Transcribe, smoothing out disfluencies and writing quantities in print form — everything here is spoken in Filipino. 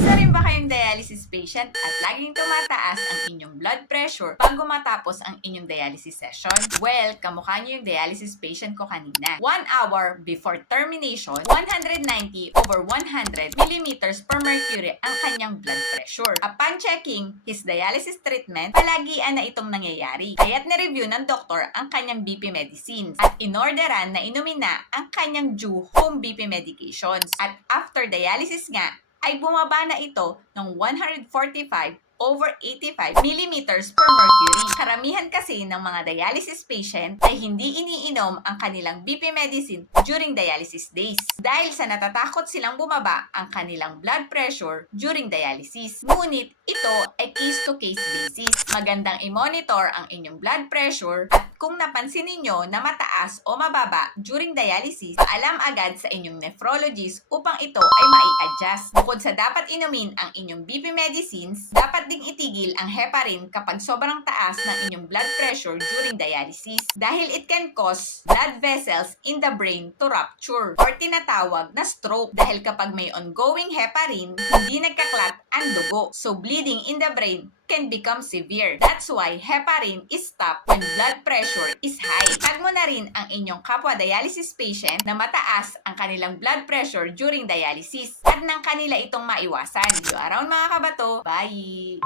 Isa rin ba kayong dialysis patient at laging tumataas ang inyong blood pressure bago matapos ang inyong dialysis session? Well, kamukha niyo yung dialysis patient ko kanina. 1 hour before termination, 190/100 millimeters per mercury ang kanyang blood pressure. Upon checking his dialysis treatment, palagian na itong nangyayari. Kaya't ni-review ng doktor ang kanyang BP medicines at inorderan na inumin na ang kanyang due home BP medications. At after dialysis nga, ay bumaba na ito ng 145/85 millimeters per mercury. Karamihan kasi ng mga dialysis patient ay hindi iniinom ang kanilang BP medicine during dialysis days dahil sa natatakot silang bumaba ang kanilang blood pressure during dialysis. Ngunit ito ay case-to-case basis. Magandang i-monitor ang inyong blood pressure at kung napansin ninyo na mataas o mababa during dialysis, alam agad sa inyong nephrologist upang ito ay mai-adjust. Bukod sa dapat inumin ang inyong BP medicines, dapat ding itigil ang heparin kapag sobrang taas ng inyong blood pressure during dialysis dahil it can cause blood vessels in the brain to rupture or tinatawag na stroke dahil kapag may ongoing heparin, hindi nagkaklat ang dugo. So bleeding in the brain can become severe. That's why heparin is stopped when blood pressure is high. Tag mo na rin ang inyong kapwa dialysis patient na mataas ang kanilang blood pressure during dialysis at nang kanila itong maiwasan. See you around mga kabato. Bye!